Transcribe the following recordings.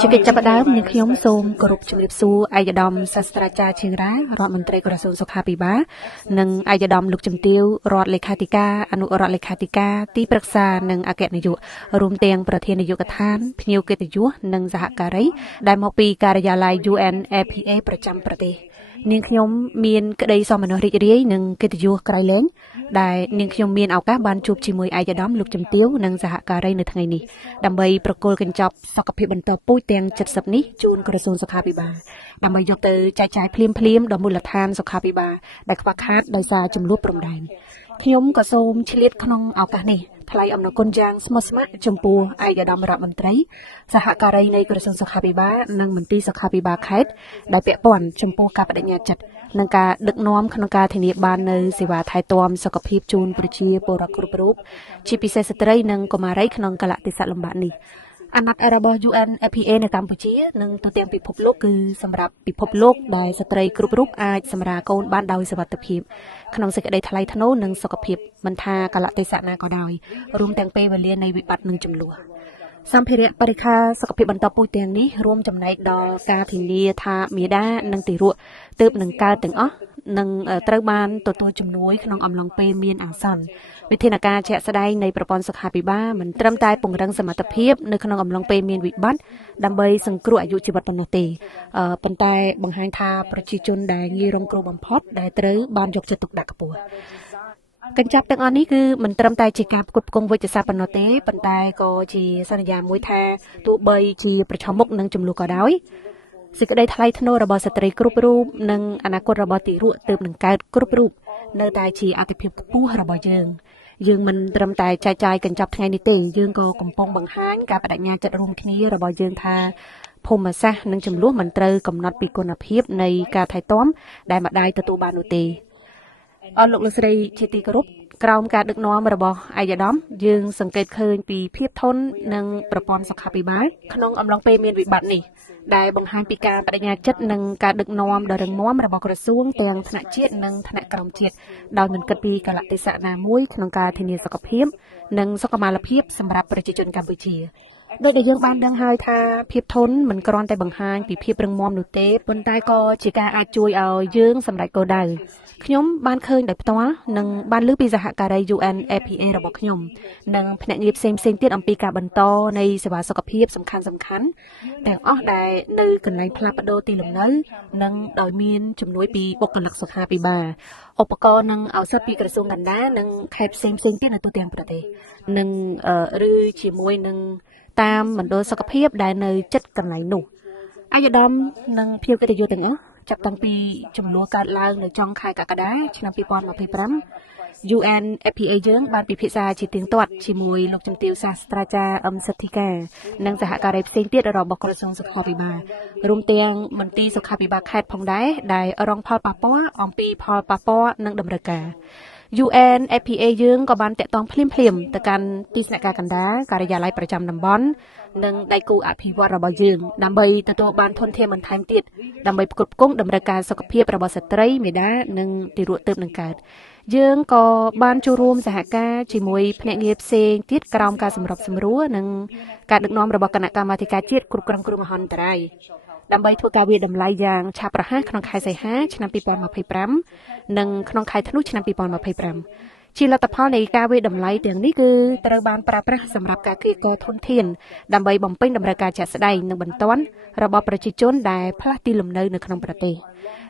ជាកិច្ចចាប់ផ្ដើមនាងខ្ញុំសូមគោរពជំរាបសួរឯកឧត្តមសាស្ត្រាចារ្យឈៀងរ៉ារដ្ឋមន្ត្រីក្រសួងសុខាភិបាលនិងឯកឧត្តមលោកជំទាវរដ្ឋលេខាធិការអនុរដ្ឋលេខាធិការទីប្រឹក្សានិងអគ្គនាយករួមទាំងប្រធាននាយកដ្ឋានភ្ញៀវកិត្តិយសនិងសហការីដែលមកពីការិយាល័យ UNFPA ប្រចាំប្រទេសនាងខ្ញុំមានក្តីសោមនស្សរីករាយនិងកិត្តិយសក្រៃលែងដែលនាងខ្ញុំមានឱកាសបានជួបជាមួយឯកឧត្តមលោកជំទាវនិងសហការីនៅថ្ងៃនេះដើម្បីប្រគល់កញ្ចប់សុខភាពបន្តពូជទាំង70នេះជូនក្រសួងសុខាភិបាលដើម្បីយកទៅចែកចាយភ្លាមដល់មូលដ្ឋានសុខាភិបាលដែលខ្វះខាតដោយសារចំនួនព្រំដែនខ្ញុំក៏សូមឆ្លៀតក្នុងឱកាសនេះថ្លែងអំណរគុណយ៉ាងស្មោះស្ម័គ្រចំពោះឯកឧត្តមរដ្ឋមន្ត្រីសហការីនៃក្រសួងសុខាភិបាលនិងមន្ទីរសុខាភិបាលខេត្តដែលពាក់ព័ន្ធចំពោះការបដិញ្ញាចិត្តនិងការដឹកនាំក្នុងការធានាបាននូវសេវាថែទាំសុខភាពជូនប្រជាពលរដ្ឋគ្រប់រូបជាពិសេសស្ត្រីនិងកុមារីក្នុងកាលៈទេសៈលំបាកនេះអាណត្តិរបស់ UNFPA នៅកម្ពុជានិងទូទាំងពិភពលោកគឺសម្រាប់ពិភពលោកដែលស្ត្រីគ្រប់រូបអាចសម្រាលកូនបានដោយសុវត្ថិភាពក្នុងសេចក្តីថ្លៃថ្នូរនិងសុខភាពមិនថាកាលៈទេសៈណាក៏ដោយរួមទាំងពេលវេលានៃវិបត្តិនិងចំនួនសម្ភារៈបរិក្ខារសុខភាពបន្តពូជទាំងនេះរួមចំណែកដល់ការធានាថាមាតានិងទារកទើបនឹងកើតទាំងអស់នឹងត្រូវបានទទួលជំនួយក្នុងអំឡុងពេលមានអាសន្នវិធានការជាក់ស្ដែងនៃប្រព័ន្ធសុខាភិបាលមិនត្រឹមតែពង្រឹងសមត្ថភាពនៅក្នុងអំឡុងពេលមានវិបត្តិដើម្បីសង្គ្រោះអាយុជីវិតប៉ុណ្ណោះទេប៉ុន្តែបង្ហាញថាប្រជាជនដែលងាយរងគ្រោះបំផុតដែលត្រូវបានយកចិត្តទុកដាក់ខ្ពស់កញ្ចប់ទាំងអស់នេះគឺមិនត្រឹមតែជាការផ្គត់ផ្គង់វិជ្ជសាស្ត្រប៉ុណ្ណោះទេប៉ុន្តែក៏ជាសន្យាមួយថាទោះបីជាប្រឈមមុខនឹងចំនួនក៏ដោយសេចក្តីថ្លៃថ្នូររបស់ស្ត្រីគ្រប់រូបនិងអនាគតរបស់ទារកទើបនឹងកើតគ្រប់រូបនៅតែជាអាទិភាពខ្ពស់របស់យើងមិនត្រឹមតែចែកចាយកញ្ចប់ថ្ងៃនេះទេយើងក៏កំពុងបង្ហាញការបដិញ្ញាចិត្តរួមគ្នារបស់យើងថាភូមិសាស្ត្រនិងចំនួនមិនត្រូវកំណត់ពីគុណភាពនៃការថែទាំដែលម្ដាយទទួលបាននោះទេអរលោកលោកស្រីជាទីគោរពក្រោមការដឹកនាំរបស់ឯកឧត្តមយើងសង្កេតឃើញពីភាពធន់និងប្រព័ន្ធសុខាភិបាលក្នុងអំឡុងពេលមានវិបត្តិនេះដែលបង្ហាញពីការបដិញ្ញាចិត្តនិងការដឹកនាំដ៏រឹងមាំរបស់ក្រសួងទាំងថ្នាក់ជាតិនិងថ្នាក់ក្រោមជាតិដោយមិនគិតពីកាលៈទេសៈណាមួយក្នុងការធានាសុខភាពនិងសុខុមាលភាពសម្រាប់ប្រជាជនកម្ពុជាដោយដែលយើងបានដឹងហើយថាភាពធន់មិនគ្រាន់តែបង្ហាញពីភាពរឹងមាំនោះទេប៉ុន្តែក៏ជាការអាចជួយឲ្យយើងសម្រេចគោលដៅខ្ញុំបានឃើញដោយផ្ទាល់និងបានលើពីសហការី UNFPA របស់ខ្ញុំនិងភ្នាក់ងារផ្សេងទៀតអំពីការបន្តនៃសេវាសុខភាពសំខាន់ទាំងអស់ដែលនៅកន្លែងផ្លាស់ប្ដូរទីលំនៅនិងដោយមានជំនួយពីបុគ្គលិកសុខាភិបាលឧបករណ៍និងឱសថពីក្រសួងកណ្ដាលនិងខេត្តផ្សេងទៀតនៅទូទាំងប្រទេសនិងឬជាមួយនឹងតាមមណ្ឌលសុខភាពដែលនៅជិតកន្លែងនោះឯកឧត្តមនិងភ្ញៀវកិត្តិយសទាំងអស់ចាប់តាំងពីចំនួនកើតឡើងនៅចុងខែកក្កដាឆ្នាំ2025 UNFPA យើងបានពិភាក្សាជាទៀងទាត់ជាមួយលោកជំទាវសាស្ត្រាចារ្យអឹមសិទ្ធិកានិងសហការីផ្សេងទៀតរបស់ក្រសួងសុខាភិបាលរួមទាំងមន្ទីរសុខាភិបាលខេត្តផងដែរដែលរងផលប៉ះពាល់អំពីផលប៉ះពាល់និងតម្រូវការ UNFPA យើងក៏បានតាក់ទងភ្លាមទៅកាន់ទីស្នាក់ការកណ្ដាលការិយាល័យប្រចាំតំបន់និងដៃគូអភិវឌ្ឍរបស់យើងដើម្បីទទួលបានធនធានបន្ថែមទៀតដើម្បីផ្គត់ផ្គង់តម្រូវការសុខភាពរបស់ស្ត្រីមេដានិងទារកទើបនឹងកើតយើងក៏បានចូលរួមសហការជាមួយភ្នាក់ងារផ្សេងទៀតក្រោមការសម្របសម្រួលនិងការដឹកនាំរបស់គណៈកម្មាធិការជាតិគ្រប់គ្រងគ្រោះមហន្តរាយដើម្បីធ្វើការវិតម្លៃយ៉ាងឆាប់រហ័សក្នុងខែសីហាឆ្នាំ2025និងក្នុងខែធ្នូឆ្នាំ2025ជាលទ្ធផលនៃការវិតម្លៃទាំងនេះគឺត្រូវបានប្រើប្រាស់សម្រាប់ការគៀកធនធានដើម្បីបំពេញតម្រូវការជាក់ស្ដែងនិងបន្ទាន់របស់ប្រជាជនដែលផ្លាស់ទីលំនៅនៅក្នុងប្រទេស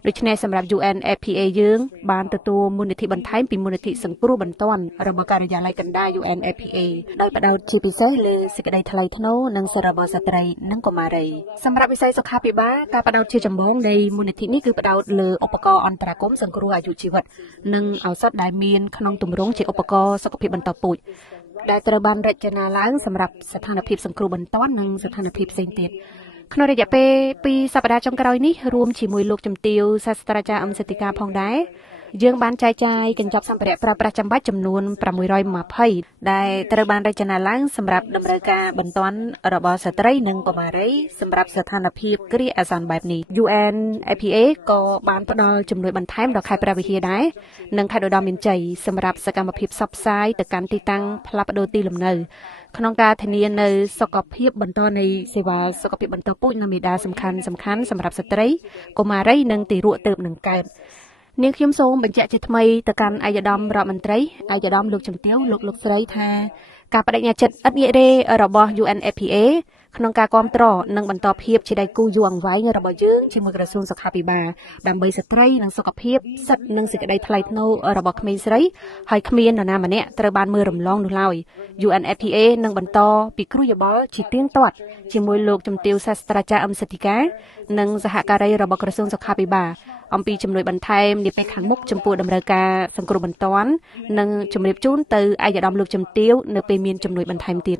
ដូច្នេះសម្រាប់ UNFPA យើងបានទទួលមូលនិធិបន្ថែមពីមូលនិធិសង្គ្រោះបន្ទាន់របស់ការិយាល័យកណ្ដាល UNFPA ដោយផ្ដោតជាពិសេសលើសេចក្តីថ្លៃថ្នូរនិងសិទ្ធិរបស់ស្ត្រីនិងកុមារីសម្រាប់វិស័យសុខាភិបាលការផ្ដោតជាចម្បងនៃមូលនិធិនេះគឺផ្ដោតលើឧបករណ៍អន្តរាគមន៍សង្គ្រោះអាយុជីវិតនិងឱសថដែលមានក្នុងទម្រង់ជាឧបករណ៍សុខភាពបន្តពូជដែលត្រូវបានរចនាឡើងសម្រាប់ស្ថានភាពសង្គ្រោះបន្ទាន់និងស្ថានភាពផ្សេងទៀតក្នុងរយៈពេល2សប្តាហ៍ចុងក្រោយនេះរួមជាមួយលោកជំទាវសាស្ត្រាចារ្យអឹមសិទ្ធិកាផងដែរយើងបានចែកចាយកញ្ចប់សម្ភារៈប្រើប្រាស់ចាំបាច់ចំនួន620ដែលត្រូវបានរចនាឡើងសម្រាប់តម្រូវការបន្ទាន់របស់ស្ត្រីនិងកុមារីសម្រាប់ស្ថានភាពគ្រាអាសន្នបែបនេះ UNFPA ក៏បានផ្ដល់ជំនួយបន្ថែមដល់ខេត្តព្រះវិហារដែរនិងខេត្តឧត្តរមានជ័យសម្រាប់សកម្មភាពផ្សព្វផ្សាយទៅកាន់ទីតាំងផ្លាស់ប្ដូរទីលំនៅ ក្នុងការធានានៅសុខភាពបន្តនៃសេវាសុខភាពបន្តពូជនិងមេដាសំខាន់សម្រាប់ស្ត្រីកុមារីនិងទារកទើបនឹងកើតនាងខ្ញុំសូមបញ្ជាក់ជាថ្មីទៅកាន់ឯកឧត្តមរដ្ឋមន្ត្រីឯកឧត្តមលោកជំទាវលោកស្រីថាការបដិញ្ញាចិត្តឥតងាករេរបស់ UNFPA ក្នុងការគ្រប់គ្រងនិងបន្តភាពជាដៃគូយូរអង្វែងរបស់យើងជាមួយក្រសួងសុខាភិបាលដើម្បីស្ត្រីនិងសុខភាពសិទ្ធិនិងសេចក្តីថ្លៃថ្នូររបស់ក្មេងស្រីហើយគ្មាននរណាម្នាក់ត្រូវបានមើលរំលងនោះឡើយ UNFPA នឹងបន្តពិគ្រោះយោបល់ជាទៀងទាត់ជាមួយលោកជំទាវសាស្ត្រាចារ្យអឹមសិទ្ធិកានិងសហការីរបស់ក្រសួងសុខាភិបាលអំពីជំនួយបន្ថែមនាពេលខាងមុខចំពោះតម្រូវការសង្គ្រោះបន្ទាន់និងជំរាបជូនទៅឯកឧត្តមលោកជំទាវនៅពេលមានជំនួយបន្ថែមទៀត